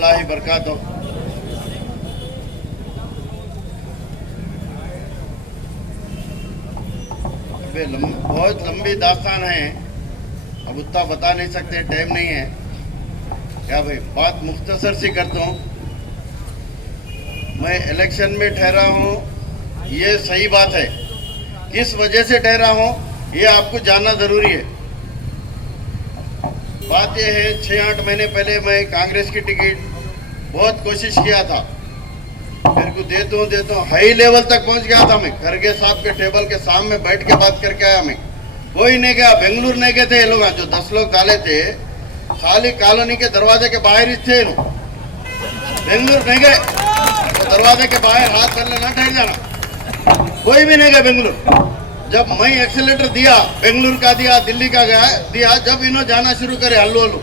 रहमतुल्लाहि बरकातुहू। बहुत लंबी दास्तान है, अब उतना बता नहीं सकते, टाइम नहीं है। क्या भाई, बात मुख्तसर सी करता हूँ। मैं इलेक्शन में ठहरा हूँ, ये सही बात है। किस वजह से ठहरा हूँ ये आपको जानना ज़रूरी है। बात यह है, 6-8 महीने पहले मैं कांग्रेस की टिकट बहुत कोशिश किया था, मेरे को देता हूँ हाई लेवल तक पहुंच गया था। मैं खरगे साहब के टेबल के सामने बैठ के बात करके आया। मैं कोई नहीं गया, बेंगलुरु नहीं गए थे ये लोग। जो 10 लोग डाले थे खाली कॉलोनी के दरवाजे के बाहर ही थे, बेंगलुरु नहीं गए। तो दरवाजे के बाहर हाथ कर लेना, ठहर जाना, कोई भी नहीं गया बेंगलुरु। जब मैं एक्सीलेटर दिया, बेंगलुरु का दिया, दिल्ली का दिया, जब इन्हों जाना शुरू करे हल्लू हल्लू,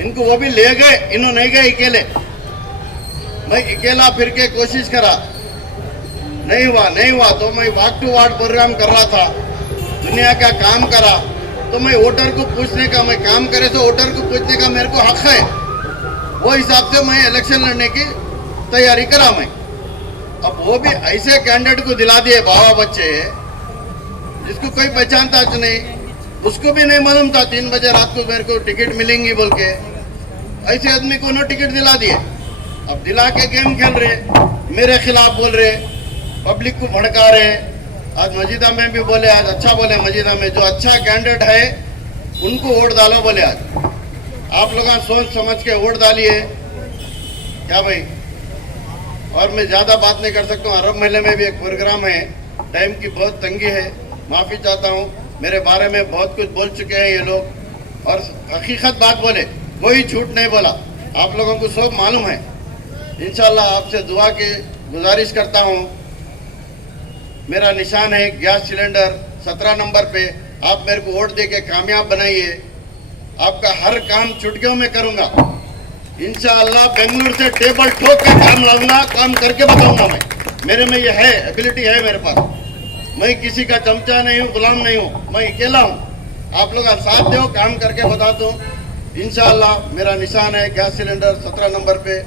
इनको वो भी ले गए, इन्हों नहीं गए अकेले। मैं अकेला फिर के कोशिश करा, नहीं हुआ। तो मैं वॉक टू वार्ड प्रोग्राम कर रहा था, दुनिया का काम करा। तो मैं वोटर को पूछने का, मैं काम करे तो वोटर को पूछने का मेरे को हक है। वो हिसाब से मैं इलेक्शन लड़ने की तैयारी करा। मैं अब वो भी ऐसे कैंडिडेट को दिला दिए, बाबा बच्चे जिसको कोई पहचानता नहीं, उसको भी नहीं मालूम था 3 बजे रात को मेरे को टिकट मिलेंगी बोल के। ऐसे आदमी को उन्होंने टिकट दिला दिए। अब दिला के गेम खेल रहे, मेरे खिलाफ बोल रहे, पब्लिक को भड़का रहे। आज मजीदा में भी बोले, आज अच्छा बोले मजीदा में, जो अच्छा कैंडिडेट है उनको वोट डालो बोले। आज आप लोग सोच समझ के वोट डालिए। क्या भाई, और मैं ज़्यादा बात नहीं कर सकता हूँ। अरब महल में भी एक प्रोग्राम है, टाइम की बहुत तंगी है, माफ़ी चाहता हूँ। मेरे बारे में बहुत कुछ बोल चुके हैं ये लोग, और हकीकत बात बोले, कोई झूठ नहीं बोला। आप लोगों को सब मालूम है। इंशाल्लाह आपसे दुआ की गुजारिश करता हूँ। मेरा निशान है गैस सिलेंडर 17 नंबर पे। आप मेरे को वोट दे के कामयाब बनाइए। आपका हर काम चुटकियों में करूँगा इंशाल्लाह। बेंगलुरु से टेबल ठोक के काम लाऊंगा, काम करके बताऊंगा। मैं, मेरे में ये है, एबिलिटी है मेरे पास। मैं किसी का चमचा नहीं हूँ, गुलाम नहीं हूँ, मैं अकेला हूँ। आप लोग साथ दो, काम करके बताता हूँ इंशाल्लाह। मेरा निशान है गैस सिलेंडर 17 नंबर पे।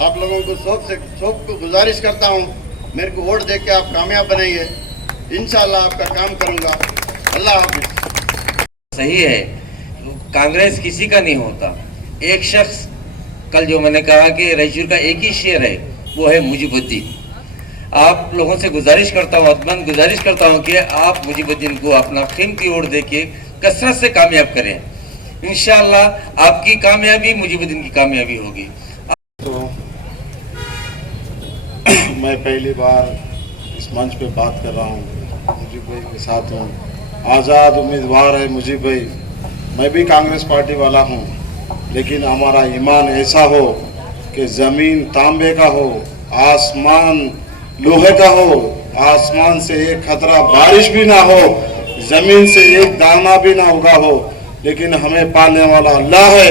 आप लोगों को सबको गुजारिश करता हूँ, मेरे को वोट दे के आप कामयाब बनाइए। इंशाल्लाह आपका काम करूँगा। अल्लाह हाफिज। सही है, कांग्रेस किसी का नहीं होता। एक शख्स, कल जो मैंने कहा कि रायचूर का एक ही शेर है, वो है मुजीबुद्दीन। आप लोगों से गुजारिश करता हूँ, अदमन गुजारिश करता हूँ कि आप मुजीबुद्दीन को अपना कीमती वोट दे के कसरत से कामयाब करें। इंशाल्लाह आपकी कामयाबी मुजीबुद्दीन की कामयाबी होगी। तो मैं पहली बार इस मंच पे बात कर रहा हूँ, मुजीब भाई के साथ हूँ। आज़ाद उम्मीदवार है मुजीब भाई। मैं भी कांग्रेस पार्टी वाला हूँ, लेकिन हमारा ईमान ऐसा हो कि ज़मीन तांबे का हो, आसमान लोहे का हो, आसमान से एक खतरा बारिश भी ना हो, ज़मीन से एक दाना भी ना उगा हो, लेकिन हमें पालने वाला अल्लाह है।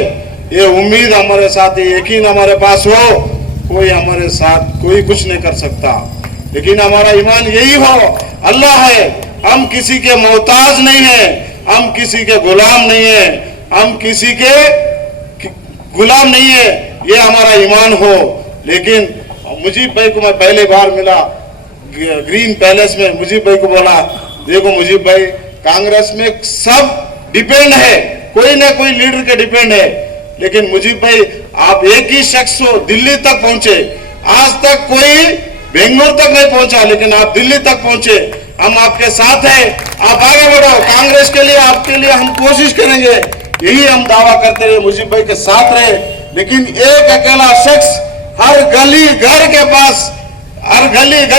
ये उम्मीद हमारे साथ, ये यकीन हमारे पास हो, कोई हमारे साथ कोई कुछ नहीं कर सकता। लेकिन हमारा ईमान यही हो, अल्लाह है, हम किसी के मोहताज नहीं है, हम किसी के गुलाम नहीं है, हम किसी के गुलाम नहीं है, ये हमारा ईमान हो। लेकिन मुजीब भाई को मैं पहले बार मिला ग्रीन पैलेस में, मुजीब भाई को बोला, देखो मुजीब भाई, कांग्रेस में सब डिपेंड है, कोई ना कोई लीडर के डिपेंड है, लेकिन मुजीब भाई आप एक ही शख्स हो, दिल्ली तक पहुंचे। आज तक कोई बेंगलुरु तक नहीं पहुंचा, लेकिन आप दिल्ली तक पहुंचे। हम आपके साथ हैं, आप आगे बढ़ो। कांग्रेस के लिए, आपके लिए हम कोशिश करेंगे, यही हम दावा करते रहे, मुजीब भाई के साथ रहे। लेकिन एक अकेला शख्स हर गली घर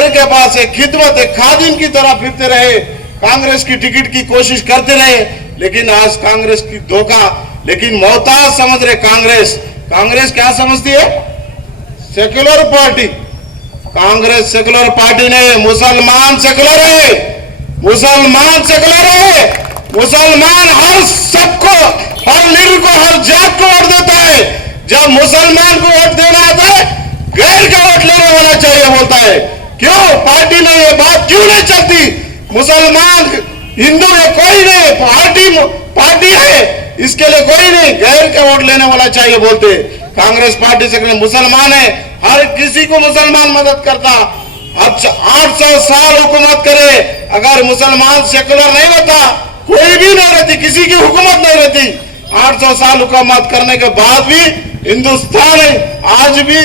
के पास एक खिदमत, एक खादिम की तरह फिरते रहे, कांग्रेस की टिकट की कोशिश करते रहे, लेकिन आज कांग्रेस की धोखा। लेकिन मोहताज समझ रहे कांग्रेस क्या समझती है? Secular party. Congress secular party नहीं, मुसलमान सेक्युलर है, मुसलमान सेक्युलर है। मुसलमान हर सबको, हर लीडर को, हर जात को वोट देता है। जब मुसलमान को वोट देना आता है, गैर का वोट लेना होना चाहिए बोलता है। क्यों पार्टी में ये बात क्यों नहीं चलती? मुसलमान हिंदू है कोई नहीं, पार्टी है इसके लिए कोई नहीं, गैर का वोट लेने वाला चाहिए बोलते। कांग्रेस पार्टी से मुसलमान है, हर किसी को मुसलमान मदद करता। अब 800 साल हुकूमत करे, अगर मुसलमान सेकुलर नहीं होता, कोई भी नहीं रहती, किसी की हुकूमत नहीं रहती। 800 साल हुकूमत करने के बाद भी हिंदुस्तान है, आज भी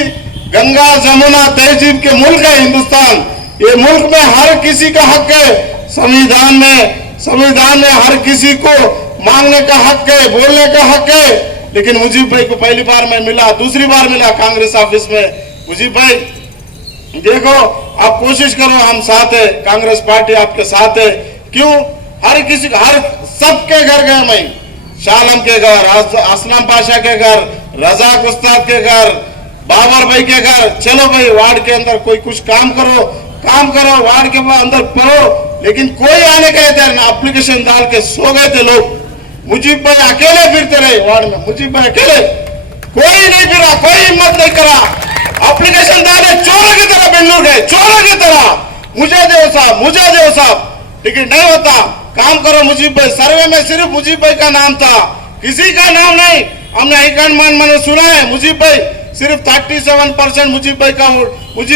गंगा जमुना तहजीब के मुल्क है हिंदुस्तान। ये मुल्क में हर किसी का हक है, संविधान में हर किसी को मांगने का हक है, बोलने का हक है। लेकिन मुजीब भाई को पहली बार मैं मिला, दूसरी बार मिला कांग्रेस ऑफिस में। मुजीब भाई देखो, आप कोशिश करो, हम साथ है, कांग्रेस पार्टी आपके साथ है। क्यों? हर किसी हर सबके घर गए मैं, शालम के घर, असलम पाशा के घर, रजाक उस्ताद के घर, बाबर भाई के घर। चलो भाई, वार्ड के अंदर कोई कुछ काम करो, वार्ड के अंदर करो। लेकिन कोई आने का तैयार ना, एप्लीकेशन डाल के सो गए थे लोग। मुजीब भाई अकेले फिरते रहे वार्ड में, मुजीब भाई अकेले, कोई नहीं फिरा, कोई हिम्मत नहीं करा। एप्लीकेशन डाले चोरों की तरह बेंगलुरु गए, चोरों की तरह, मुझे दो साहब, टिकट नहीं होता, काम करो मुजीब भाई। सर्वे में सिर्फ मुजीब भाई का नाम था, किसी का नाम नहीं। हमने हाईकमान मैंने सुना है, मुजीब भाई सिर्फ 37% मुजीब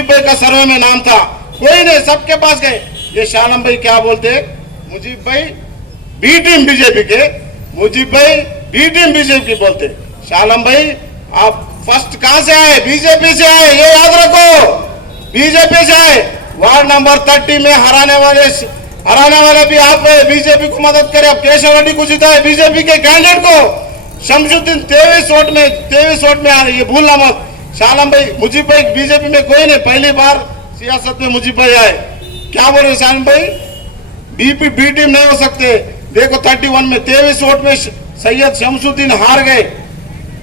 भाई का सर्वे में नाम था, कोई नहीं, सबके पास गए। ये शालम भाई क्या बोलते, मुजीब भाई बी टीम बीजेपी के, मुजीब भाई बी टीम बीजेपी बोलते। शालम भाई आप फर्स्ट कहां से आए? बीजेपी से आए, ये याद रखो, बीजेपी से आए। वार्ड नंबर 30 में हराने वाले भी आप बीजेपी को मदद करें। अब केशव रेड्डी को जिताए, बीजेपी के कैंडिडेट को, शमशुद्दीन 23 वोट में आ रही है, भूलना मत। शालम भाई, मुजीब भाई बीजेपी में कोई नहीं, पहली बार सियासत में मुजीब भाई आए। क्या बोल रहे शालम भाई? बी टीम नहीं हो सकते। देखो 31 में 23 वोट में सैयद शमशुद्दीन हार गए।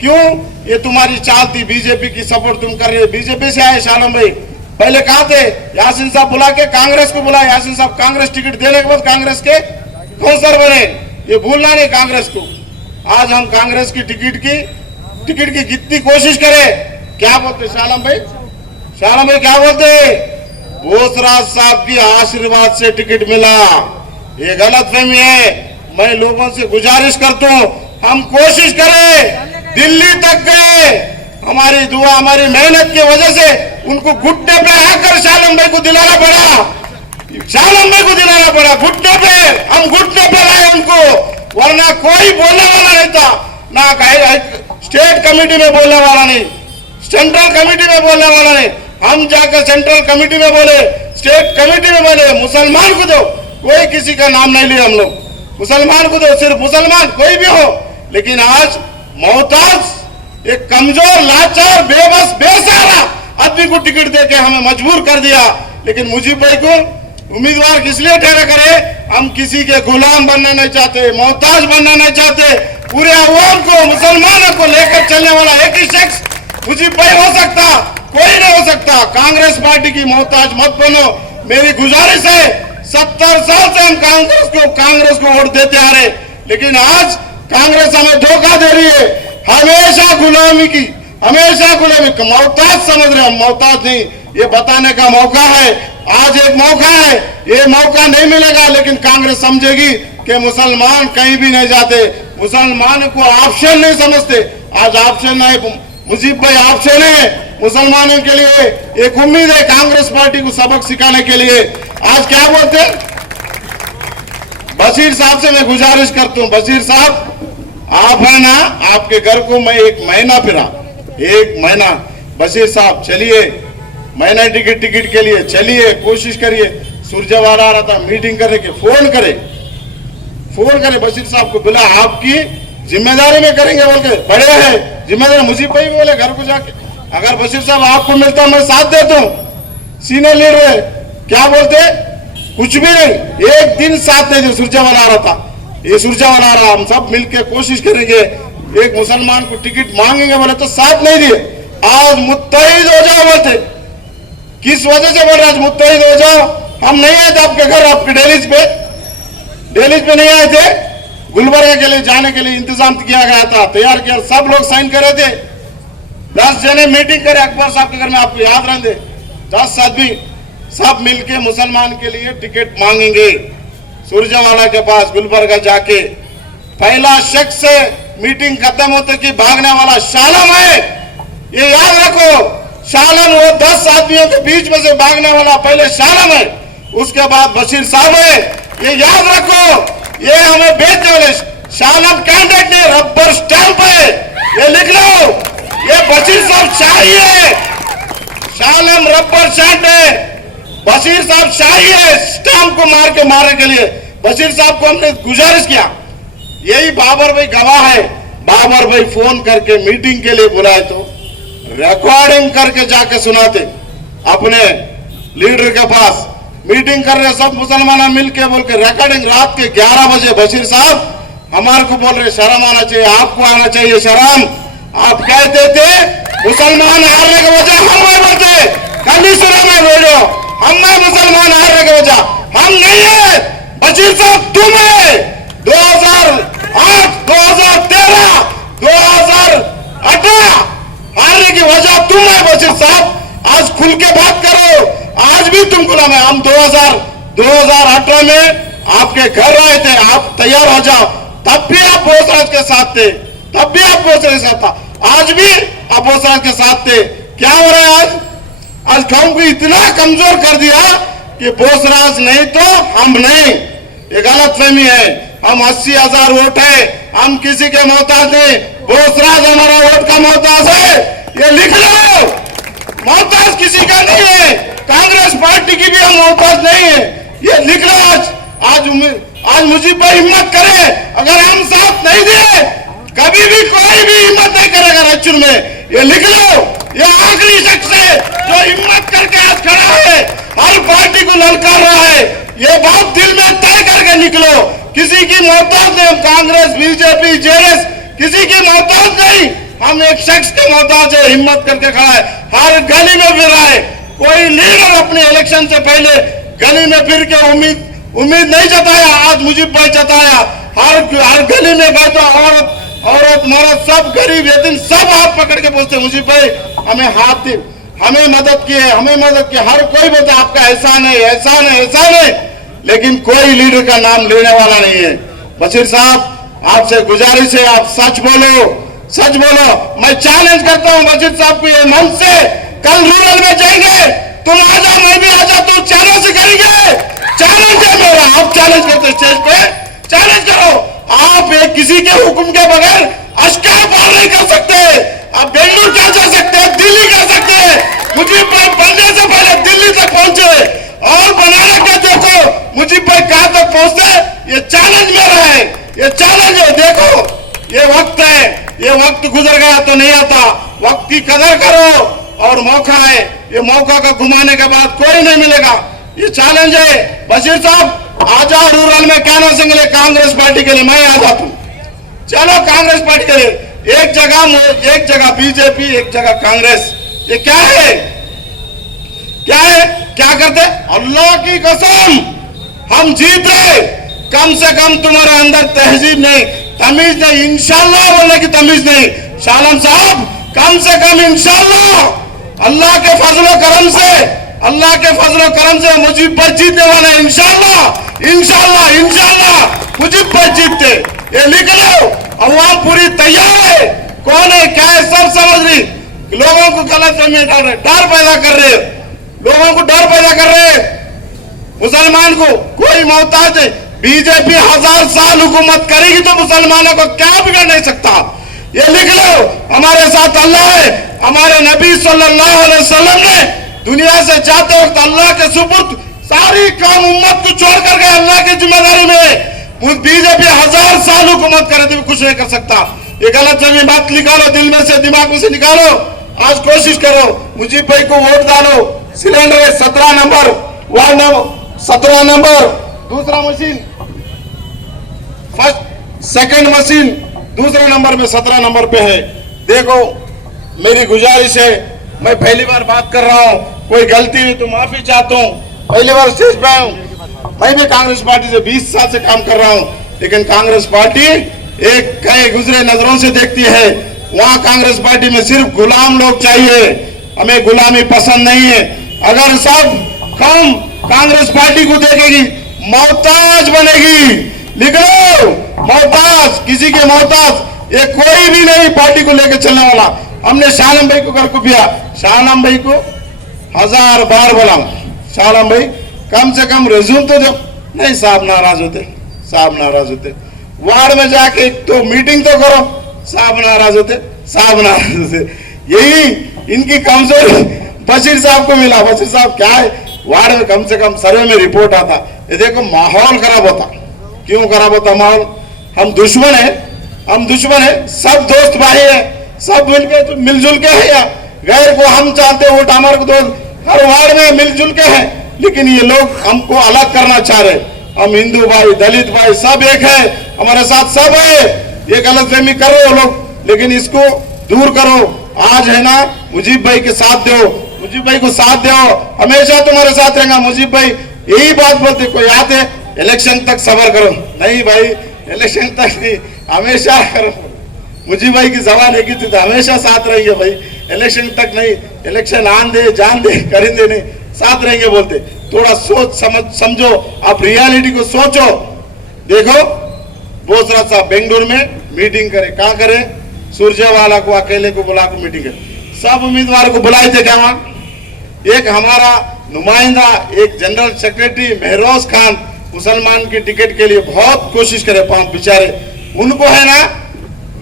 क्यों? ये तुम्हारी चाल थी, बीजेपी की सपोर्ट तुम कर रहे हो। बीजेपी से आए शालम भाई, पहले कहा थे यासीन साहब बुला के कांग्रेस को बुलाया, यासीन साहब कांग्रेस टिकट देने के बाद कांग्रेस के काउंसलर बने, ये भूलना नहीं कांग्रेस को। आज हम कांग्रेस की टिकट की कितनी कोशिश करें, क्या बोलते शालम भाई क्या बोलते? बोसराज साहब की आशीर्वाद से टिकट मिला, ये गलतफहमी है। मैं लोगों से गुजारिश करता हूं, हम कोशिश करें, दिल्ली तक गए, हमारी दुआ हमारी मेहनत की वजह से उनको घुटने पे आकर शालम भाई को दिलाना पड़ा, घुटने पे, हम घुटने पे लाए उनको, वरना कोई बोलने वाला नहीं था ना, स्टेट कमेटी में बोलने वाला नहीं, सेंट्रल कमेटी में बोलने वाला नहीं। हम जाकर सेंट्रल कमेटी में बोले, स्टेट कमेटी में बोले, मुसलमान को दो, कोई किसी का नाम नहीं लिया हम लोग, मुसलमान को दो, सिर्फ मुसलमान कोई भी हो। लेकिन आज मोहताज, एक कमजोर, लाचार, बेबस, बेसहारा आदमी को टिकट देके हमें मजबूर कर दिया। लेकिन मुजीब भाई को उम्मीदवार किस लिए ठहरा करे? हम किसी के गुलाम बनना नहीं चाहते, मोहताज बनना नहीं चाहते। पूरे अवाम को, मुसलमानों को लेकर चलने वाला एक ही शख्स मुजीब भाई हो सकता, कोई नहीं हो सकता। कांग्रेस पार्टी की मोहताज मत बनो, मेरी गुजारिश है। 70 साल से हम कांग्रेस को वोट देते आ रहे, लेकिन आज कांग्रेस हमें धोखा दे रही है, हमेशा गुलामी, मोहताज समझ रहे हम, मोहताज नहीं, ये बताने का मौका है। आज एक मौका है, ये मौका नहीं मिलेगा, लेकिन कांग्रेस समझेगी कि मुसलमान कहीं भी नहीं जाते, मुसलमान को ऑप्शन नहीं समझते। आज ऑप्शन नहीं, मुजीब भाई ऑप्शन है मुसलमानों के लिए। एक उम्मीद है कांग्रेस पार्टी को सबक सिखाने के लिए। आज क्या बोलते, बशीर साहब से मैं गुजारिश करता हूं, बशीर साहब आप है ना, आपके घर को मैं 1 महीना फिरा, 1 महीना। बशीर साहब चलिए, महीना टिकट के लिए चलिए, कोशिश करिए। सुरजेवाला आ रहा था मीटिंग करने के, फोन करे बशीर साहब को, बोला आपकी जिम्मेदारी में करेंगे बोल के, बड़े हैं जिम्मेदारी। मुझे भाई बोले घर को जाके, अगर बशीर साहब आपको मिलता मैं साथ देता हूँ, सीनियर लीडर है, क्या बोलते कुछ भी नहीं, एक दिन साथ नहीं दे। सुरजेवाला आ रहा था, ये सुरजेवाला आ रहा, हम सब मिलके कोशिश करेंगे, एक मुसलमान को टिकट मांगेंगे बोले तो साथ नहीं दिए। आज मुत्तहिद हो जाओ बोलते, किस वजह से बोल रहे आज मुत्तहिद हो जाओ? हम नहीं आए थे आपके घर, आपके डेलीज पे नहीं आए थे। गुलबर्गा के लिए जाने के लिए इंतजाम किया गया था, तैयार किया, सब लोग साइन करे थे। 10 जने मीटिंग करे अकबर साहब के घर में, आपको याद रहने, 10 आदमी सब मिलके मुसलमान के लिए टिकट मांगेंगे सुरजेवाला के पास गुलबर्गा जाके। पहला शख्स मीटिंग खत्म होते कि भागने वाला शालम है, ये याद रखो, शालम वो 10 आदमियों के बीच में से भागने वाला पहले शालम है, उसके बाद बशीर साहब है। ये याद रखो, ये हमें बेचने वाले शालम कैंडिडेट नहीं, रबर स्टैंप है, ये लिख लो। ये बशीर साहब शाही है, शालम रबर स्टैंप है, बशीर साहब शाही है। स्टैंप को मार के मारने के लिए बशीर साहब को हमने गुजारिश किया, यही बाबर भाई गवाह है। बाबर भाई फोन करके मीटिंग के लिए बुलाए तो रिकॉर्डिंग करके जाके सुनाते अपने लीडर के पास। मीटिंग कर रहे सब मुसलमान मिल के बोल के रिकॉर्डिंग रात के 11 बजे बशीर साहब हमारे को बोल रहे शर्म आना चाहिए, आपको आना चाहिए शर्म। आप कहते थे मुसलमान हारने की वजह हम नहीं बोलते, कल ही सुना मैं वीडियो, हम मुसलमान हारने की वजह हम नहीं है, बशीर साहब तुम है। 2008, 2013, 2018 हारने की वजह तुम है बशीर साहब। आज खुल के बात करो, आज भी तुम गुलाम है। हम 2018 में आपके घर आए थे, आप तैयार हो जाओ, तब भी आप बोसराज के साथ थे, तब भी आप बोसराज के साथ था, आज भी आप बोसराज के साथ थे। क्या हो रहा है आज? आज कौम को इतना कमजोर कर दिया कि बोसराज नहीं तो हम नहीं, ये गलत फहमी है। हम 80,000 वोट है, हम किसी के मोहताज नहीं, बोसराज हमारा वोट का मोहताज है, ये लिख लो। मोहताज किसी का नहीं है, कांग्रेस पार्टी की भी हम मोहताज नहीं है, ये लिख लो। आज मुझीब भाई हिम्मत करे, अगर हम साथ नहीं दिए कभी भी कोई भी हिम्मत नहीं करेगा रायचूर में, ये लिख लो। ये आखिरी शख्स है जो हिम्मत करके आज खड़ा है, हर पार्टी को ललकार रहा है। ये बात दिल में तय करके निकलो, किसी की मोहताज नहीं, कांग्रेस बीजेपी जेडीएस किसी की मोहताज नहीं, हम एक शख्स के मोहताज है, हिम्मत करके खड़ा है, हर गली में फिर रहा है। कोई लीडर अपने इलेक्शन से पहले गली में फिर के उम्मीद नहीं जताया, आज मुझीब भाई जताया। हर गली में गए तो औरत मर्द सब गरीब यतीम सब हाथ पकड़ के पूछते मुझीब भाई हमें हाथ दे, हमें मदद की है, हमें मदद की। हर कोई बोलता आपका एहसान है, एहसान है, एहसान है, लेकिन कोई लीडर का नाम लेने वाला नहीं है। बशीर साहब आपसे गुजारिश है, आप सच बोलो, सच बोलो। मैं चैलेंज करता हूं बशीर साहब को ये मन से, कल रूरल में जाएंगे, तुम आ जाओ मैं भी आ जाओ, तुम चैलेंज करेंगे, चैलेंज है मेरा। आप चैलेंज करते स्टेज पे, चैलेंज करो। आप एक किसी के हुक्म के बगैर अश्कार पार नहीं कर सकते। आप बेंगलुरु क्या जा सकते हैं, दिल्ली जा सकते हैं। मुझीब भाई बनने से पहले दिल्ली तक पहुंचे और बनाने के देखो मुझीब भाई कहां तक पहुंचते, ये चैलेंज मेरा है, ये चैलेंज है। देखो ये वक्त है, ये वक्त गुजर गया तो नहीं आता, वक्त की कदर करो और मौका है, ये मौका को घुमाने के बाद कोई नहीं मिलेगा, ये चैलेंज है। बशीर साहब आ जाओ रूरल में कैनो सिंह लिए कांग्रेस पार्टी के लिए, मैं आ जाता हूं, चलो कांग्रेस पार्टी के लिए। एक जगह बीजेपी, एक जगह कांग्रेस, ये क्या है, क्या है, क्या करते? अल्लाह की कसम हम जीत रहे, कम से कम तुम्हारे अंदर तहजीब नहीं, तमीज नहीं, इंशाल्लाह बोलने की तमीज नहीं। शालम साहब कम से कम इंशाल्लाह अल्लाह के फजलो करम से, अल्लाह के फजलो करम से मुझीब भाई जीतने वाले, इंशाल्लाह इंशाल्लाह इंशाल्लाह मुझीब भाई जीतते, ये लिख लो। अवाम पूरी तैयार है, कौन है क्या है सब समझ रही, लोगों को गलत फहमी डाल रहे, डर पैदा कर रहे, लोगों को डर पैदा कर रहे। मुसलमान को कोई मोहताज नहीं, बीजेपी 1000 साल हुकूमत करेगी तो मुसलमानों को क्या बिगड़ नहीं सकता, ये लिख लो। हमारे साथ अल्लाह है, हमारे नबी सल्लल्लाहु अलैहि वसल्लम ने दुनिया से जाते वक्त अल्लाह के सुपुर्द सारी कौम उम्मत को छोड़ कर गए अल्लाह की जिम्मेदारी में। बीजेपी 1000 साल हुकूमत करे तो कुछ नहीं कर सकता, ये गलत फहमी बात निकालो, दिल में से दिमाग में से निकालो। आज कोशिश करो, मुझीब भाई को वोट डालो। सिलेंडर है 17 नंबर, वार्ड नंबर 17 नंबर, दूसरा मशीन फर्स्ट सेकंड मशीन दूसरे नंबर में 17 नंबर पे है। देखो मेरी गुजारिश है, मैं पहली बार बात कर रहा हूँ, कोई गलती हुई तो माफी चाहता हूँ, पहली बार स्टेज पे आया हूँ। मैं भी कांग्रेस पार्टी से 20 साल से काम कर रहा हूँ, लेकिन कांग्रेस पार्टी एक कई गुजरे नजरों से देखती है। वहाँ कांग्रेस पार्टी में सिर्फ गुलाम लोग चाहिए, हमें गुलामी पसंद नहीं है। अगर सब कौम कांग्रेस पार्टी को देखेगी मोहताज बनेगी, लिख लो मोहताज, किसी के मोहताज ये कोई भी नहीं पार्टी को लेकर चलने वाला। हमने शाह आलम भाई को घर को किया, शाह आलम भाई को 1000 बार बोला, शाह आलम भाई कम से कम रिज्यूम तो दो। नहीं, साहब नाराज होते, साहब नाराज होते। वार्ड में जाके एक तो मीटिंग तो करो, साहब नाराज होते, साहब नाराज होते। यही इनकी कमजोरी बशीर साहब को मिला। बशीर साहब क्या है, वार्ड में कम से कम सर्वे में रिपोर्ट आता, ये देखो माहौल खराब होता। क्यों खराब होता माहौल? हम दुश्मन है, हम दुश्मन है, सब दोस्त भाई है, सब मिलके मिलजुल के है। या गैर को हम चाहते वोट हमारे को दो, हर वार्ड में मिलजुल के है, लेकिन ये लोग हमको अलग करना चाह रहे। हम हिंदू भाई, दलित भाई सब एक है, हमारे साथ सब है। ये गलतफहमी कर रहे हो लोग, लेकिन इसको दूर करो। आज है ना, मुजीब भाई के साथ दो, मुजीब भाई को साथ दो, हमेशा तुम्हारे साथ रहेगा मुजीब भाई। यही बात बोलते, कोई याद है इलेक्शन तक सबर करो। नहीं भाई, इलेक्शन तक नहीं, हमेशा करो। मुजीब भाई की जबान एक ही थी, हमेशा साथ रहेंगे भाई, इलेक्शन तक नहीं। इलेक्शन आन दे जान दे करेंगे नहीं, साथ रहेंगे बोलते। थोड़ा सोच समझ समझो, आप रियलिटी को सोचो। देखो बोसरा साहब बेंगलुरु में मीटिंग करे, कहाँ करे? सुरजेवाला को अकेले को बुला को मीटिंग करे, सब उम्मीदवार को बुलाए थे क्या वहां? एक हमारा नुमाइंदा, एक जनरल सेक्रेटरी महरोज खान मुसलमान की टिकट के लिए बहुत कोशिश करे, पांच बेचारे, उनको है ना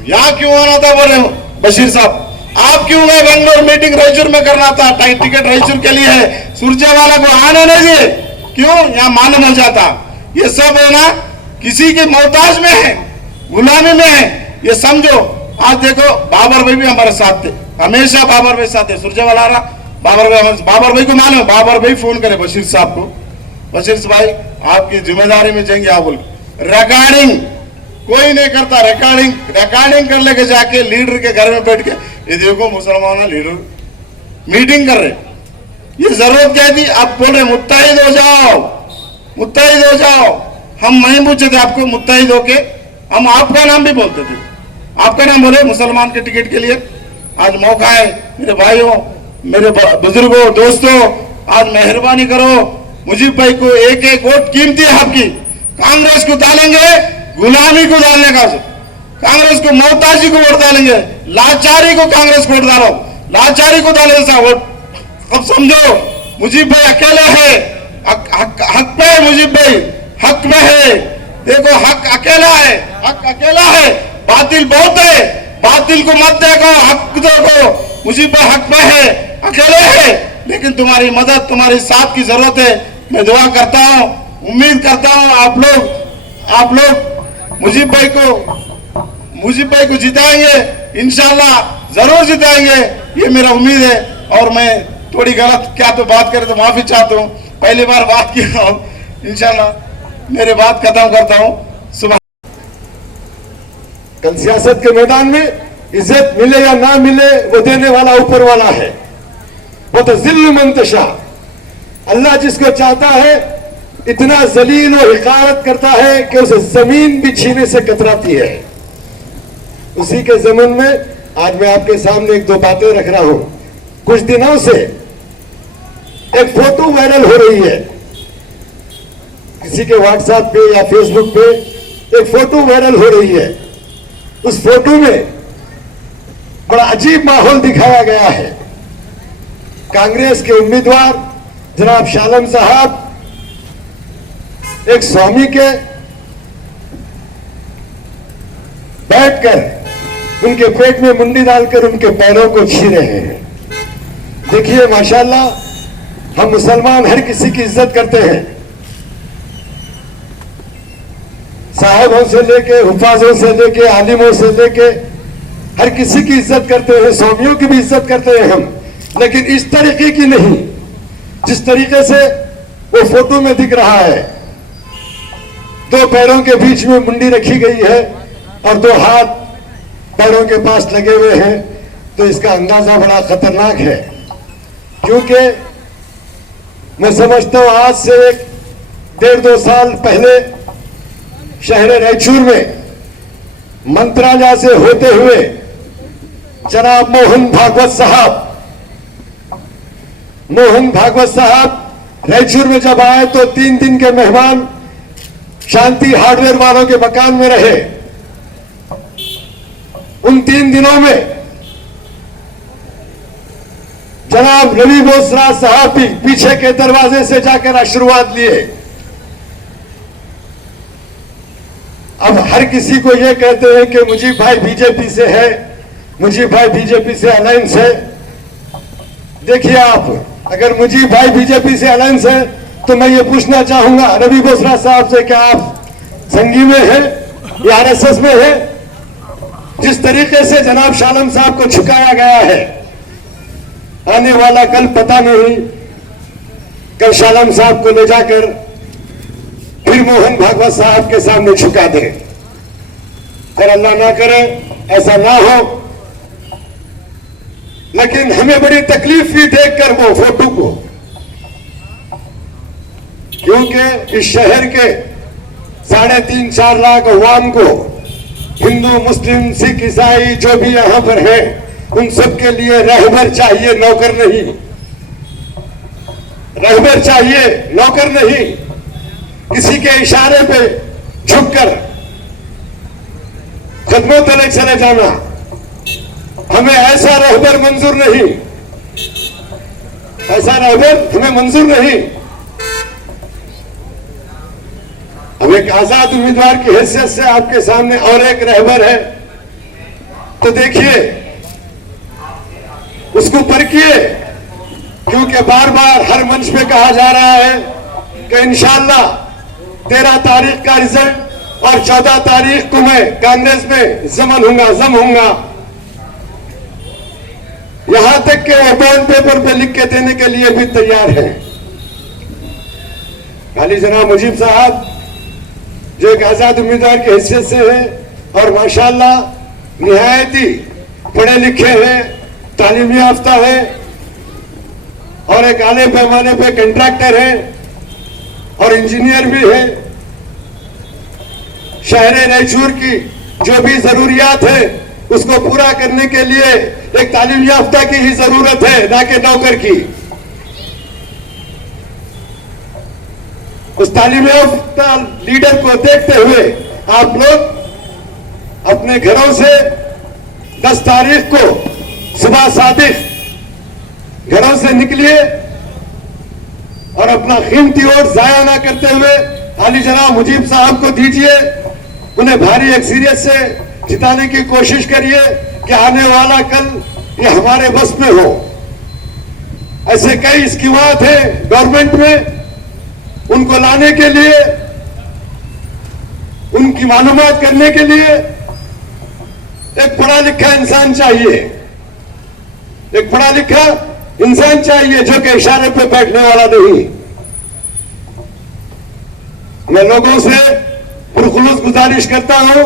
यहाँ क्यों आना था? बोले बशीर साहब आप क्यों गए बेंगलोर? मीटिंग रायचूर में करना था, टिकट रायचूर के लिए है, सुरजेवाला को आने नहीं दिए। क्यों? यहाँ मालूम हो जाता ये सब है ना किसी के मोहताज में है, गुलामी में है, ये समझो। आज देखो बाबर भाई भी हमारे साथ थे, हमेशा बाबर भाई साथ थे। सुरजेवाला बाबर भाई को मालूम है, बाबर भाई फोन करे बशीर साहब को, बशीर भाई आपकी जिम्मेदारी में जाएंगे आप बोल। रिकॉर्डिंग कोई नहीं करता, रिकॉर्डिंग कर लेके जाके लीडर के घर में बैठ के, ये देखो मुसलमान लीडर मीटिंग कर रहे। ये जरूरत क्या थी? आप बोल रहे मुत्तहिद हो जाओ, मुत्तहिद हो जाओ। हम नहीं पूछे थे आपको मुत्तहिद होके, हम आपका नाम भी बोलते थे, आपका नाम बोले मुसलमान के टिकट के लिए। आज मौका है मेरे भाइयों, मेरे बुजुर्गों, दोस्तों, आज मेहरबानी करो, मुजीब भाई को एक एक वोट कीमती है आपकी। कांग्रेस को डालेंगे, गुलामी को डालने का, कांग्रेस को मोहताजी को वोट डालेंगे, लाचारी को कांग्रेस को वोट डालो, लाचारी को डाले ऐसा वोट। अब समझो मुजीब भाई अकेले है, हक पे है मुजीब भाई, हक में है। देखो हक अकेला है, हक अकेला है, बातिल बहुत है, बातिल को मत देखो, हक देखो। मुझे पर हक में है, अकेले है, लेकिन तुम्हारी मदद, तुम्हारी साथ की जरूरत है। मैं दुआ करता हूँ, उम्मीद करता हूँ आप लोग मुजीब भाई को जिताएंगे, इंशाल्लाह जरूर जिताएंगे, ये मेरा उम्मीद है। और मैं थोड़ी गलत क्या तो बात करे तो माफी चाहता हूँ, पहली बार बात किया हूँ, इंशाल्लाह मेरे बात खत्म करता हूँ। सुबह कल सियासत के मैदान में इज्जत मिले या ना मिले वो देने वाला ऊपर वाला है, वो तो जिल्ल मंतशा, अल्लाह जिसको चाहता है इतना जलील और हिकारत करता है कि उसे जमीन भी छीने से कतराती है। उसी के जमीन में आज मैं आपके सामने एक दो बातें रख रहा हूं। कुछ दिनों से एक फोटो वायरल हो रही है, किसी के व्हाट्सएप पे या फेसबुक पे एक फोटो वायरल हो रही है। उस फोटो में बड़ा अजीब माहौल दिखाया गया है। कांग्रेस के उम्मीदवार जनाब शाह आलम साहब एक स्वामी के बैठकर उनके पेट में मुंडी डालकर उनके पैरों को छी रहे हैं। देखिए माशाल्लाह हम मुसलमान हर किसी की इज्जत करते हैं, साहबों से लेके, हुफाजों से लेके, आलिमों से लेके हर किसी की इज्जत करते हैं, स्वामियों की भी इज्जत करते हैं हम, लेकिन इस तरीके की नहीं जिस तरीके से वो फोटो में दिख रहा है। दो पैरों के बीच में मुंडी रखी गई है और दो हाथ पैरों के पास लगे हुए हैं, तो इसका अंदाजा बड़ा खतरनाक है। क्योंकि मैं समझता हूं आज से 1.5-2 साल पहले शहर रायचूर में मंत्रालय से होते हुए जनाब मोहन भागवत साहब रायचूर में जब आए तो 3 दिन के मेहमान शांति हार्डवेयर वालों के मकान में रहे। उन 3 दिनों में जनाब नबी बोसरा साहब भी पीछे के दरवाजे से जाकर आशीर्वाद लिए। अब हर किसी को ये कहते हैं कि मुजीब भाई बीजेपी से है, मुजीब भाई बीजेपी से अलायंस है। देखिए आप, अगर मुजीब भाई बीजेपी से अलायंस है तो मैं ये पूछना चाहूंगा नबी बोसरा साहब से, क्या आप संघी में हैं या आरएसएस में हैं? जिस तरीके से जनाब शाह आलम साहब को झुकाया गया है, आने वाला कल पता नहीं, कल शाह आलम साहब को ले जाकर फिर मोहन भागवत साहब के सामने झुका दे। और अल्लाह ना करे ऐसा ना हो। लेकिन हमें बड़ी तकलीफ हुई देखकर वो फोटो को, क्योंकि इस शहर के 3.5-4 लाख अवाम को, हिंदू मुस्लिम सिख ईसाई जो भी यहां पर है, उन सबके लिए रहबर चाहिए, नौकर नहीं। रहबर चाहिए, नौकर नहीं। किसी के इशारे पे झुककर कदमों तले चले जाना, हमें ऐसा रहबर मंजूर नहीं, ऐसा रहबर हमें मंजूर नहीं। हम एक आजाद उम्मीदवार की हैसियत से आपके सामने और एक रहबर है, तो देखिए उसको परखिए, क्योंकि बार बार हर मंच पे कहा जा रहा है कि इंशाअल्लाह 13 तारीख का रिजल्ट और 14 तारीख को मैं कांग्रेस में जम हूंगा। यहां तक कि वो बॉन्ड पेपर पे लिख के देने के लिए भी तैयार है। खाली जनाब मुजीब साहब जो एक आजाद उम्मीदवार की हैसियत से है और माशाअल्लाह निहायत ही पढ़े लिखे हैं, तालीम याफ्ता है और एक आले पैमाने पे कंट्रैक्टर है और इंजीनियर भी है। शहर रायचूर की जो भी जरूरियात है उसको पूरा करने के लिए एक तालीम याफ्ता की ही जरूरत है, ना कि नौकर की। उस तालीम याफ्ता लीडर को देखते हुए आप लोग अपने घरों से 10 तारीख को सुबह सादिक घरों से निकलिए और अपना कीमती वोट जाया ना करते हुए आली जनाब मुजीब साहब को दीजिए। उन्हें भारी अक्सरियत से जिताने की कोशिश करिए कि आने वाला कल ये हमारे बस में हो। ऐसे कई स्कीमात हैं गवर्नमेंट में, उनको लाने के लिए, उनकी मालूमात करने के लिए एक पढ़ा लिखा इंसान चाहिए, एक पढ़ा लिखा इंसान चाहिए जो कि इशारे पे बैठने वाला नहीं। मैं लोगों से पुरखुलूस गुजारिश करता हूं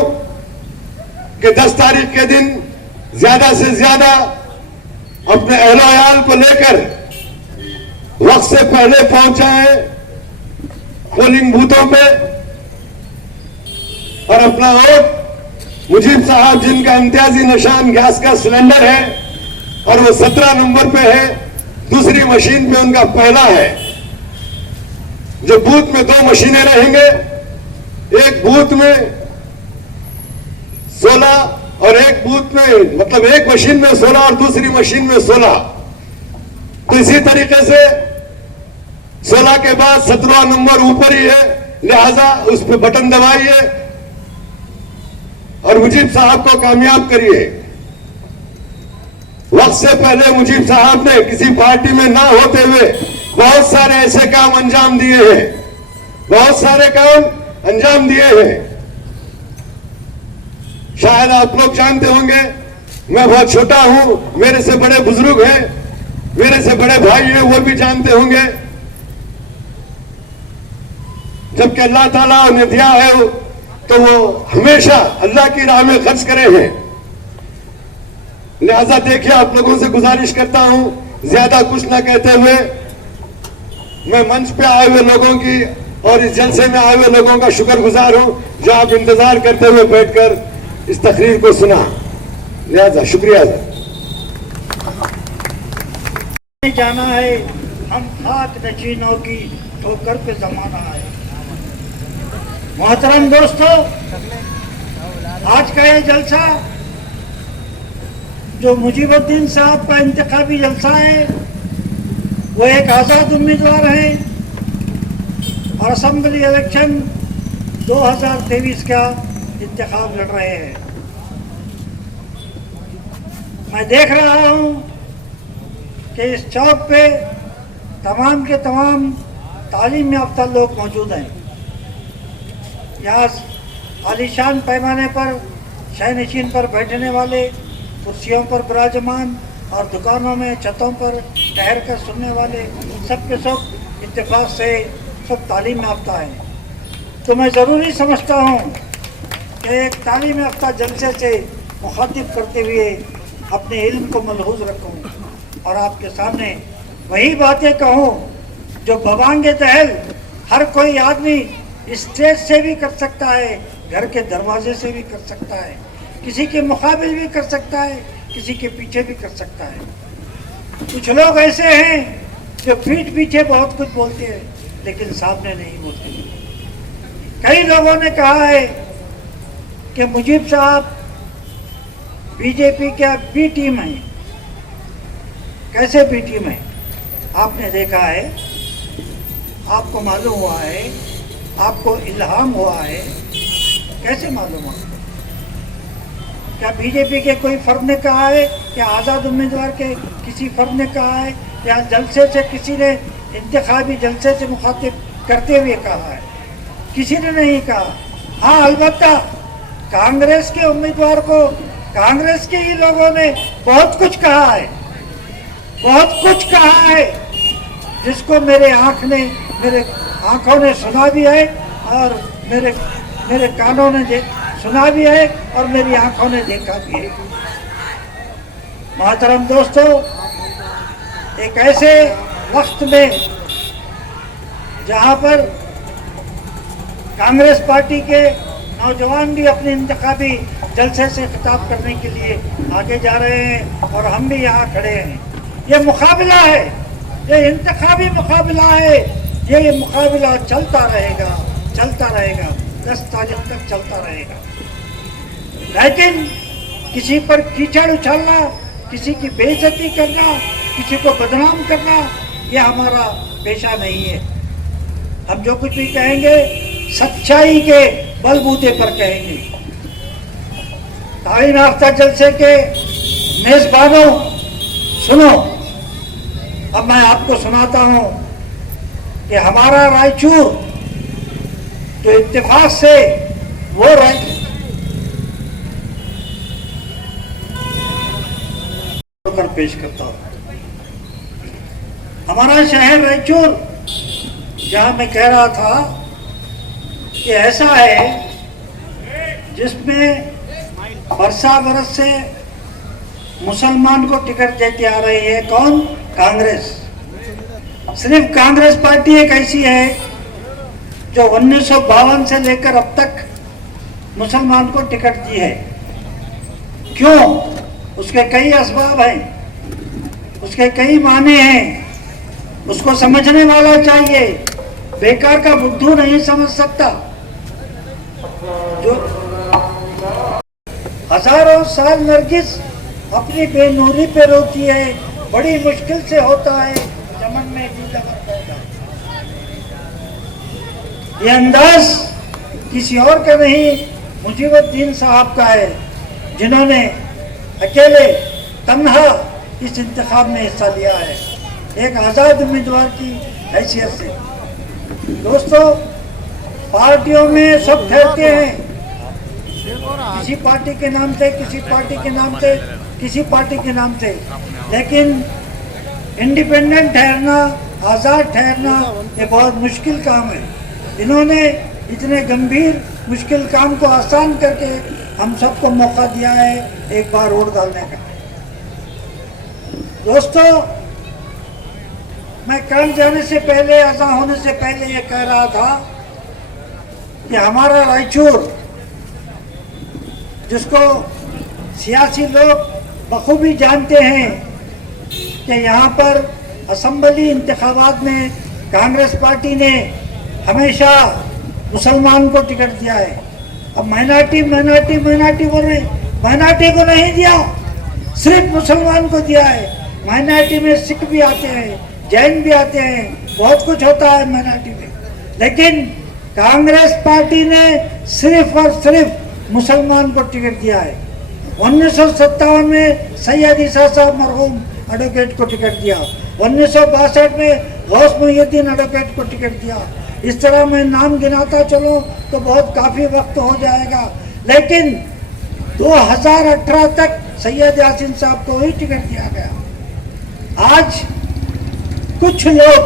कि 10 तारीख के दिन ज्यादा से ज्यादा अपने अहलो अयाल को लेकर वक्त से पहले पहुंच जाए पोलिंग बूथों पे और अपना वोट मुजीब साहब जिनका इम्तियाजी निशान गैस का सिलेंडर है और वो 17 नंबर पे है, दूसरी मशीन पे उनका पहला है। जो बूथ में 2 मशीनें रहेंगे, एक बूथ में 16 और एक बूथ में, मतलब एक मशीन में 16 और दूसरी मशीन में 16। तो इसी तरीके से 16 के बाद 17 नंबर ऊपर ही है, लिहाजा उस पर बटन दबाइए और मुजीब साहब को कामयाब करिए। वक्त से पहले मुजीब साहब ने किसी पार्टी में ना होते हुए बहुत सारे ऐसे काम अंजाम दिए हैं, बहुत सारे काम अंजाम दिए हैं। शायद आप लोग जानते होंगे, मैं बहुत छोटा हूं, मेरे से बड़े बुजुर्ग हैं, मेरे से बड़े भाई हैं, वो भी जानते होंगे। जबकि अल्लाह ताला उन्हें दिया है तो वो हमेशा अल्लाह की राह में खर्च करे हैं। लिहाजा देखिए, आप लोगों से गुजारिश करता हूं, ज्यादा कुछ ना कहते हुए मैं मंच पे आए हुए लोगों की और इस जलसे में आए हुए लोगों का शुक्रगुजार हूं जो आप इंतजार करते हुए बैठकर इस तकरीर को सुना। लिहाजा शुक्रिया जाना है, हम खाक नशीनों की ठोकर पे जमाना है। मोहतरम दोस्तों, आज का ये जलसा जो मुजीबुद्दीन साहब का इंतखाबी जलसा है, वो एक आज़ाद उम्मीदवार हैं और असेंबली इलेक्शन 2023 का इंतखाब लड़ रहे हैं। मैं देख रहा हूं कि इस चौक पे तमाम के तमाम तालीम याफ्ता लोग मौजूद हैं। यहाँ आलीशान पैमाने पर शयनशीन पर बैठने वाले, कुर्सियों पर विराजमान और दुकानों में छतों पर ठहर कर सुनने वाले सब के सब इत्तेफाक से सब तालीम याफ्ता हैं। तो मैं ज़रूरी समझता हूँ कि एक तालीम याफ्ता जलसे से मुखातिब करते हुए अपने इल्म को मलहूज़ रखूँ और आपके सामने वही बातें कहूँ जो बवांगे दहल हर कोई आदमी स्टेज से भी कर सकता है, घर के दरवाजे से भी कर सकता है, किसी के मुकाबिल भी कर सकता है, किसी के पीछे भी कर सकता है। कुछ लोग ऐसे हैं जो पीठ पीछे बहुत कुछ बोलते हैं लेकिन सामने नहीं बोलते। कई लोगों ने कहा है कि मुजीब साहब बीजेपी क्या बी टीम है। कैसे बी टीम है? आपने देखा है, आपको मालूम हुआ है, आपको इल्हाम हुआ है। कैसे मालूम हुआ? क्या बीजेपी के कोई फर्द ने कहा है? क्या आज़ाद उम्मीदवार के किसी फर्द ने कहा है? या जलसे से किसी ने इंतखाबी जलसे से मुखातिब करते हुए कहा है? किसी ने नहीं कहा। हाँ, अलबत्ता कांग्रेस के उम्मीदवार को कांग्रेस के ही लोगों ने बहुत कुछ कहा है, बहुत कुछ कहा है जिसको मेरे आंखों ने सुना भी है और मेरे कानों ने सुना भी है और मेरी आंखों ने देखा भी है। मोहतरम दोस्तों, एक ऐसे वक्त में जहां पर कांग्रेस पार्टी के नौजवान भी अपने इंतखाबी जलसे से खिताब करने के लिए आगे जा रहे हैं और हम भी यहाँ खड़े हैं। ये मुकाबला है, ये इंतखाबी मुकाबला है। ये मुकाबला चलता रहेगा, 10 तारीख तक चलता रहेगा। लेकिन किसी पर कीचड़ उछालना, किसी की बेइज्जती करना, किसी को बदनाम करना, ये हमारा पेशा नहीं है। हम जो कुछ भी कहेंगे सच्चाई के बलबूते पर कहेंगे। तालीम याफ्ता जलसे के मेजबानों, सुनो, अब मैं आपको सुनाता हूं कि हमारा रायचूर तो इत्तेफाक से वो कर पेश करता हूं। हमारा शहर रायचूर, जहां मैं कह रहा था कि ऐसा है जिसमें बरस से मुसलमान को टिकट देती आ रही है। कौन? कांग्रेस। सिर्फ कांग्रेस पार्टी एक ऐसी है जो 1952 से लेकर अब तक मुसलमान को टिकट दी है। क्यों? उसके कई असबाब हैं, उसके कई माने हैं। उसको समझने वाला चाहिए, बेकार का बुद्धू नहीं समझ सकता। जो हजारों साल नरगिस अपनी बेनूरी पे रोती है, बड़ी मुश्किल से होता है चमन में नीलावर पैदा। ये अंदाज किसी और का नहीं, मुजीबुद्दीन साहब का है, जिन्होंने अकेले तन्हा इस इंतखाब में हिस्सा लिया है, एक आज़ाद उम्मीदवार की हैसियत से। दोस्तों, पार्टियों में सब ठहरते हैं, किसी पार्टी के नाम से, किसी पार्टी के नाम से, किसी पार्टी के नाम से, लेकिन इंडिपेंडेंट ठहरना, आज़ाद ठहरना, ये बहुत मुश्किल काम है। इन्होंने इतने गंभीर मुश्किल काम को आसान करके हम सबको मौका दिया है एक बार वोट डालने का। दोस्तों, मैं काम जाने से पहले, अज़ा होने से पहले ये कह रहा था कि हमारा रायचूर, जिसको सियासी लोग बखूबी जानते हैं कि यहाँ पर असेंबली इंतखाबात में कांग्रेस पार्टी ने हमेशा मुसलमान को टिकट दिया है। अब माइनॉरिटी बोल रहे, माइनॉरिटी को नहीं दिया, सिर्फ मुसलमान को दिया है। माइनॉरिटी में सिख भी आते हैं, जैन भी आते हैं, बहुत कुछ होता है माइनॉरिटी में, लेकिन कांग्रेस पार्टी ने सिर्फ और सिर्फ मुसलमान को टिकट दिया है। 1957 में सैयद ईसा साहब मरहूम एडवोकेट को टिकट दिया, 1962 में गौस मुहिउद्दीन एडवोकेट को टिकट दिया। इस तरह मैं नाम गिनाता चलो तो बहुत काफ़ी वक्त हो जाएगा, लेकिन 2018 तक सैयद यासीन साहब को ही टिकट दिया गया। आज कुछ लोग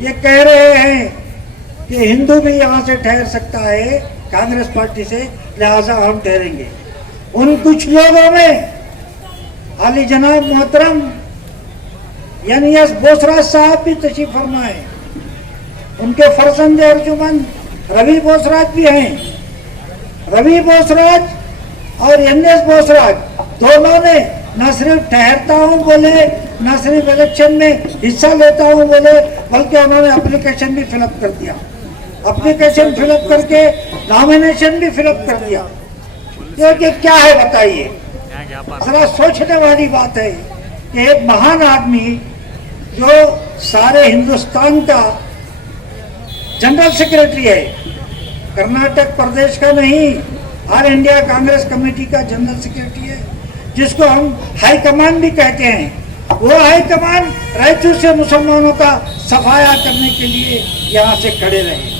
ये कह रहे हैं कि हिंदू भी यहाँ से ठहर सकता है कांग्रेस पार्टी से, लिहाजा हम ठहरेंगे। उन कुछ लोगों में आली जनाब मोहतरम यानी बोसराज साहब भी तशरीफ फरमा है, उनके फर्जंद अर्जुमन रवि बोसराज भी हैं। रवि बोसराज और एनएस बोसराज दोनों ने न सिर्फ ठहरता हूँ बोले, न सिर्फ इलेक्शन में हिस्सा लेता हूँ बोले, बल्कि उन्होंने एप्लीकेशन भी फिलअप कर दिया। एप्लीकेशन फिलअप करके नॉमिनेशन भी फिलअप कर दिया। ये क्या है बताइए? जरा सोचने वाली बात है कि एक महान आदमी जो सारे हिंदुस्तान का जनरल सेक्रेटरी है, कर्नाटक प्रदेश का नहीं, ऑल इंडिया कांग्रेस कमेटी का जनरल सेक्रेटरी है, जिसको हम हाई कमान भी कहते हैं, वो हाई कमान रायचूर से मुसलमानों का सफाया करने के लिए यहाँ से खड़े रहे।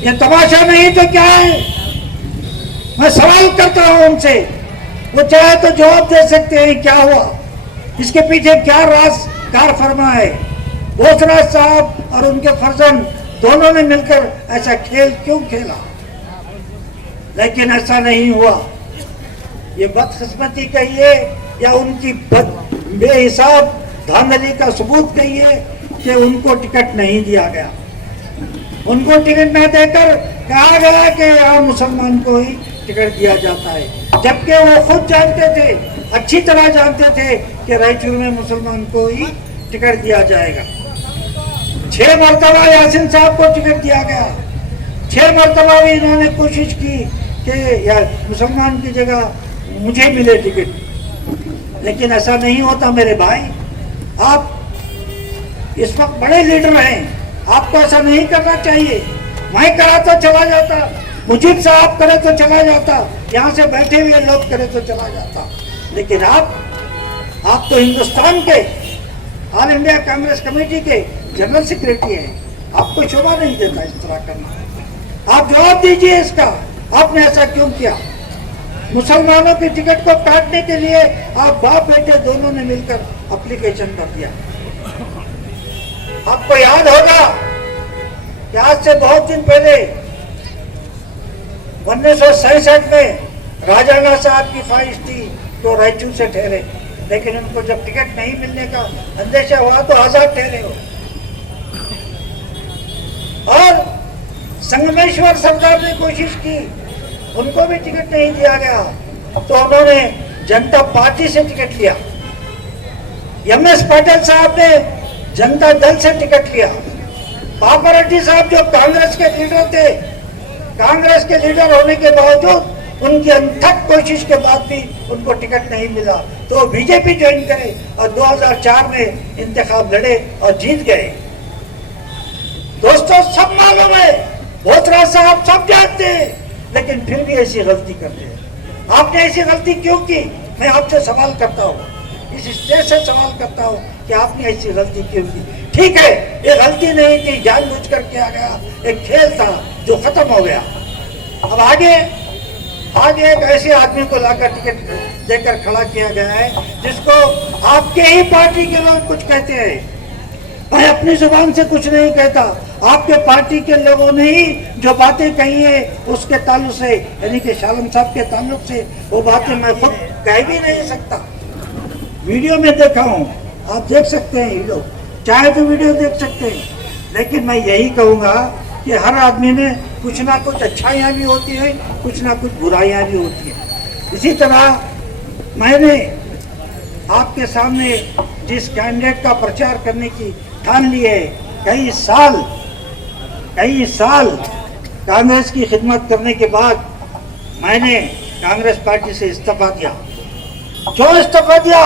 ये तमाशा नहीं तो क्या है? मैं सवाल करता हूँ उनसे, वो चाहे तो जवाब दे सकते हैं क्या हुआ, इसके पीछे क्या राज कार फरमा है। बोसराज साहब और उनके फर्जंद दोनों ने मिलकर ऐसा खेल क्यों खेला? लेकिन ऐसा नहीं हुआ। ये बदकिस्मती कहिए या उनकी बेहिसाब धांधली का सबूत कहिए कि उनको टिकट नहीं दिया गया। उनको टिकट न देकर कहा गया कि यहाँ मुसलमान को ही टिकट दिया जाता है, जबकि वो खुद जानते थे, अच्छी तरह जानते थे कि रायचूर में मुसलमान को ही टिकट दिया जाएगा। 6 मरतबा यासीन साहब को टिकट दिया गया, 6 मरतबा भी इन्होंने कोशिश की कि यार मुसलमान की जगह मुझे मिले टिकट, लेकिन ऐसा नहीं होता मेरे भाई। आप इस वक्त बड़े लीडर हैं, आपको ऐसा नहीं करना चाहिए। मैं करा तो चला जाता, मुजीब साहब करे तो चला जाता, यहाँ से बैठे हुए लोग करे तो चला जाता, लेकिन आप तो हिंदुस्तान के ऑल इंडिया कांग्रेस कमेटी के जनरल सेक्रेटरी हैं, आपको शोभा नहीं देता इस तरह करना। आप जवाब दीजिए इसका, आपने ऐसा क्यों किया? मुसलमानों की टिकट को काटने के लिए आप बाप बेटे दोनों ने मिलकर एप्लीकेशन कर दिया। आपको याद होगा कि आज से बहुत दिन पहले 1967 में राजाना साहब की ख्वाहिश थी तो रायचूर से ठहरे, लेकिन उनको जब टिकट नहीं मिलने का अंदेशा हुआ तो आजाद ठहरे हो। और संगमेश्वर सरदार ने कोशिश की, उनको भी टिकट नहीं दिया गया, तो उन्होंने जनता पार्टी से टिकट लिया। एमएस पाटिल साहब ने जनता दल से टिकट लिया। बाबा रेड्डी साहब जो कांग्रेस के लीडर थे, कांग्रेस के लीडर होने के बावजूद उनकी अनथक कोशिश के बाद भी उनको टिकट नहीं मिला, तो बीजेपी ज्वाइन करे और 2004 में इंतखाब लड़े और जीत गए। दोस्तों, सब मालूम है, बोसराज साहब सब जानते हैं, लेकिन फिर भी ऐसी गलती करते हैं। आपने ऐसी गलती क्यों की? मैं आपसे सवाल करता हूँ, इस स्टेज से सवाल करता हूँ कि आपने ऐसी गलती क्यों की? ठीक है, ये गलती नहीं थी, जानबूझ कर किया गया, एक खेल था जो खत्म हो गया। अब आगे एक ऐसे आदमी को लाकर टिकट देकर खड़ा किया गया है जिसको आपके ही पार्टी के लोग कुछ कहते हैं। मैं अपनी जुबान से कुछ नहीं कहता, आपके पार्टी के लोगों ने ही जो बातें कही है उसके ताल्लुक से, यानी कि शालम साहब के ताल्लुक से, वो बातें मैं खुद कह भी नहीं सकता। वीडियो में देखा हूँ, आप देख सकते हैं, ये लोग चाहे तो वीडियो देख सकते हैं, लेकिन मैं यही कहूँगा कि हर आदमी में कुछ ना कुछ अच्छाइयाँ भी होती हैं, कुछ ना कुछ बुराइयाँ भी होती हैं। इसी तरह मैंने आपके सामने जिस कैंडिडेट का प्रचार करने की ठान ली है, कई साल कांग्रेस की खिदमत करने के बाद मैंने कांग्रेस पार्टी से इस्तीफा दिया। क्यों इस्तीफा दिया?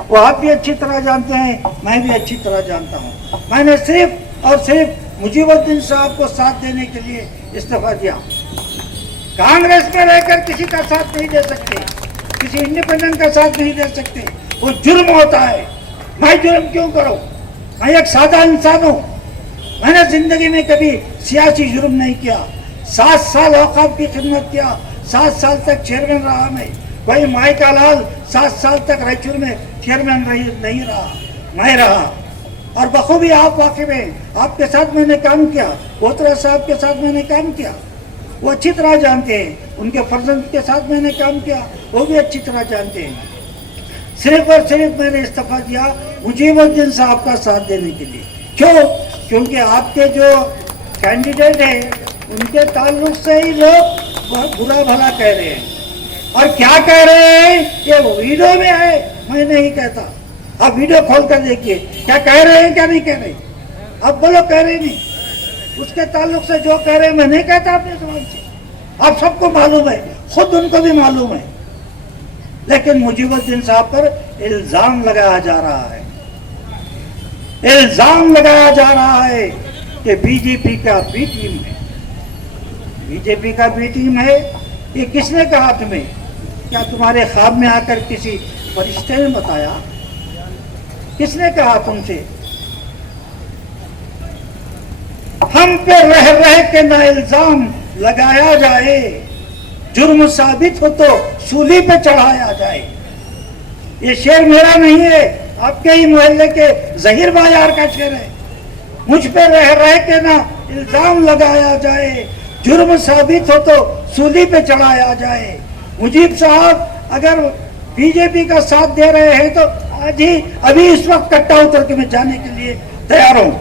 वो आप भी अच्छी तरह जानते हैं, मैं भी अच्छी तरह जानता हूँ। मैंने सिर्फ और सिर्फ मुजीबुद्दीन साहब को साथ देने के लिए इस्तीफा दिया। कांग्रेस में रहकर किसी का साथ नहीं दे सकते, किसी इंडिपेंडेंट का साथ नहीं दे सकते, वो जुर्म होता है। मैं जुर्म क्यों करूं? मैं एक सादा इंसान हूं। मैंने जिंदगी में कभी सियासी जुर्म नहीं किया। 7 साल औकाफ की खिदमत किया, 7 साल तक चेयरमैन रहा मैं। वही माइका लाल 7 साल तक रायचूर में चेयरमैन नहीं रहा, मैं रहा। और बखूबी आप वाकिफ हैं, आपके साथ मैंने काम किया, बोतरा साहब के साथ मैंने काम किया, वो अच्छी तरह जानते हैं। उनके फर्जंद के साथ मैंने काम किया, वो भी अच्छी तरह जानते हैं। सिर्फ और सिर्फ मैंने इस्तीफा दिया मुजीबुद्दीन साहब का साथ देने के लिए। क्यों? क्योंकि आपके जो कैंडिडेट हैं उनके ताल्लुक से ही लोग बहुत बुरा भला कह रहे हैं। और क्या कह रहे हैं ये वीडियो में है, मैं नहीं कहता। आप वीडियो खोल कर देखिए क्या कह रहे हैं, क्या नहीं कह रहे। आप बोलो कह रहे नहीं, उसके ताल्लुक से जो कह रहे हैं मैं नहीं कहता अपने जबान से। आप सबको मालूम है, खुद उनको भी मालूम है। लेकिन मुजीबुद्दीन साहब पर इल्जाम लगाया जा रहा है, इल्जाम लगाया जा रहा है कि बीजेपी का बी टीम है। बीजेपी का बी टीम है, ये किसने कहा तुम्हें? क्या तुम्हारे ख्वाब में आकर किसी फरिश्ते ने बताया? किसने कहा तुमसे? हम पे रह रह के ना इल्जाम लगाया जाए, जुर्म साबित हो तो सूली पे चढ़ाया जाए। ये शेर मेरा नहीं है, आपके ही मोहल्ले के जहीर बाजार का शेर है। मुझ पे रह रह के ना इल्जाम लगाया जाए, जुर्म साबित हो तो सूली पे चढ़ाया जाए। मुजीब साहब अगर बीजेपी का साथ दे रहे हैं तो आज ही अभी इस वक्त कट्टा उतर के मैं जाने के लिए तैयार हूं।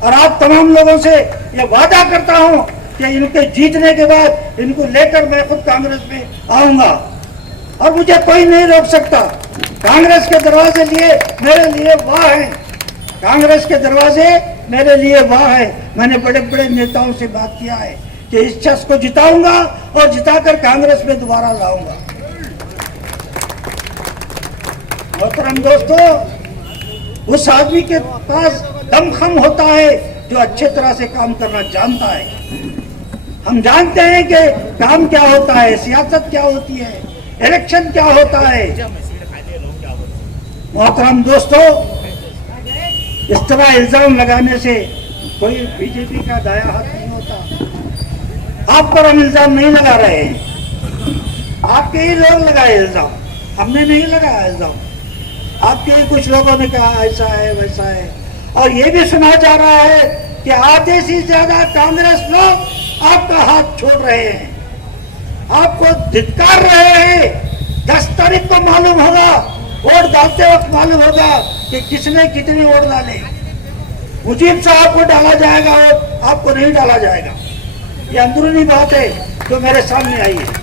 और आप तमाम लोगों से ये वादा करता हूं कि इनके जीतने के बाद इनको लेकर मैं खुद कांग्रेस में आऊंगा और मुझे कोई नहीं रोक सकता। कांग्रेस के दरवाजे लिए मेरे लिए वाह है, कांग्रेस के दरवाजे मेरे लिए वाह है। मैंने बड़े बड़े नेताओं से बात किया है कि इस शख्स को जिताऊंगा और जिताकर कांग्रेस में दोबारा लाऊंगा। मोहतरम दोस्तों, उस आदमी के पास दमखम होता है जो अच्छे तरह से काम करना जानता है। हम जानते हैं कि काम क्या होता है, सियासत क्या होती है, इलेक्शन क्या होता है। मोहतरम दोस्तों, इस तरह इल्जाम लगाने से कोई बीजेपी का दाया हाथ नहीं होता। आप पर हम इल्जाम नहीं लगा रहे हैं, आपके ही लोग लगाए इल्जाम, हमने नहीं लगाया इल्जाम। आपके ही कुछ लोगों ने कहा ऐसा है वैसा है। और ये भी सुना जा रहा है कि आधे से ज्यादा कांग्रेस लोग आपका हाथ छोड़ रहे हैं, आपको धिक्कार रहे हैं। 10 तारीख को मालूम होगा, वोट डालते वक्त मालूम होगा कि किसने कितने वोट डाले। मुजीब साहब को डाला जाएगा वोट, आपको नहीं डाला जाएगा। ये अंदरूनी बात है जो मेरे सामने आई है।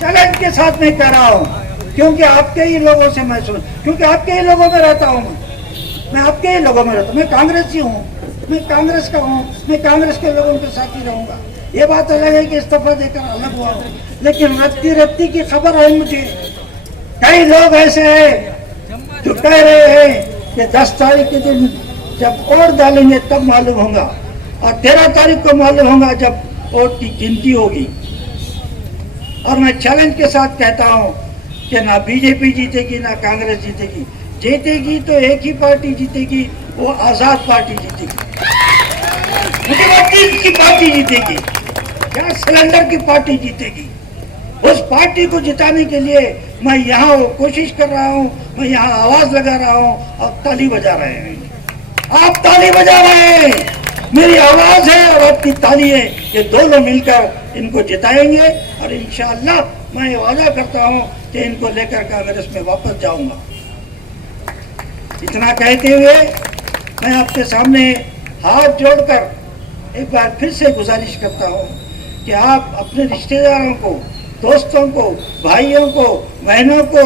चैलेंज के साथ मैं कह रहा हूं, क्योंकि आपके ही लोगों से मैं सुन, क्योंकि आपके ही लोगों में रहता हूं मैं आपके ही लोगों में रहता हूं। मैं कांग्रेसी हूं, मैं कांग्रेस का हूं, मैं कांग्रेस के लोगों के साथ ही रहूंगा। ये बात अलग है कि इस्तीफा देकर अलग हुआ, लेकिन रत्ती रत्ती की खबर है मुझे। कई लोग ऐसे हैं जो कह रहे हैं कि 10 तारीख के दिन जब वोट डालेंगे तब मालूम होगा, और 13 तारीख को मालूम होगा जब वोट की गिनती होगी। और मैं चैलेंज के साथ कहता हूं कि ना बीजेपी जीतेगी ना कांग्रेस जीतेगी। जीतेगी तो एक ही पार्टी जीतेगी, वो आजाद पार्टी जीतेगी, मुजीबुद्दीन की पार्टी जीतेगी, या सिलेंडर की पार्टी जीतेगी। उस पार्टी को जिताने के लिए मैं यहाँ कोशिश कर रहा हूँ, मैं यहाँ आवाज लगा रहा हूँ और ताली बजा रहे हैं। आप ताली बजा रहे हैं, मेरी आवाज है और आपकी ताली है। ये दोनों मिलकर इनको जिताएंगे और इंशाअल्लाह मैं वादा करता हूँ कि इनको लेकर कांग्रेस में वापस जाऊंगा। इतना कहते हुए मैं आपके सामने हाथ जोड़कर एक बार फिर से गुजारिश करता हूँ कि आप अपने रिश्तेदारों को, दोस्तों को, भाइयों को, बहनों को,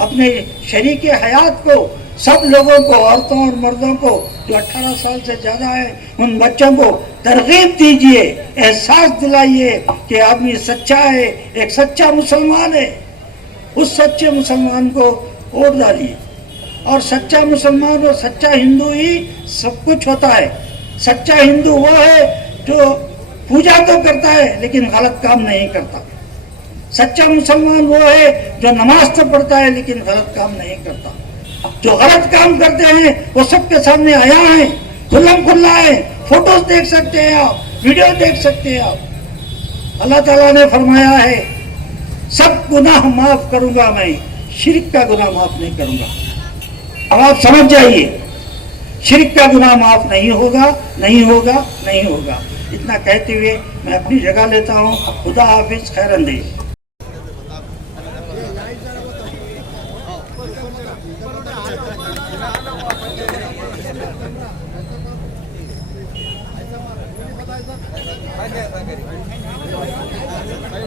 अपने शरीक हयात को, सब लोगों को, औरतों और मर्दों को जो 18 साल से ज़्यादा है, उन बच्चों को तरगीब दीजिए, एहसास दिलाइए कि आदमी सच्चा है, एक सच्चा मुसलमान है। उस सच्चे मुसलमान को वोट डालिए। और सच्चा मुसलमान और सच्चा हिंदू ही सब कुछ होता है। सच्चा हिंदू वो है जो पूजा तो करता है लेकिन गलत काम नहीं करता। सच्चा मुसलमान वो है जो नमाज तो पढ़ता है लेकिन गलत काम नहीं करता। जो गलत काम करते हैं वो सबके सामने आया है, खुल्लम खुल्ला है, फोटोज देख सकते हैं आप, वीडियो देख सकते हैं आप। अल्लाह ताला ने फरमाया है सब गुनाह माफ करूंगा मैं, शिर्क का गुनाह माफ नहीं करूंगा। अब आप समझ जाइए, शिर्क का गुनाह माफ नहीं होगा, नहीं होगा, नहीं होगा। इतना कहते हुए मैं अपनी जगह लेता हूँ। खुदा हाफिज, खैरंदेश।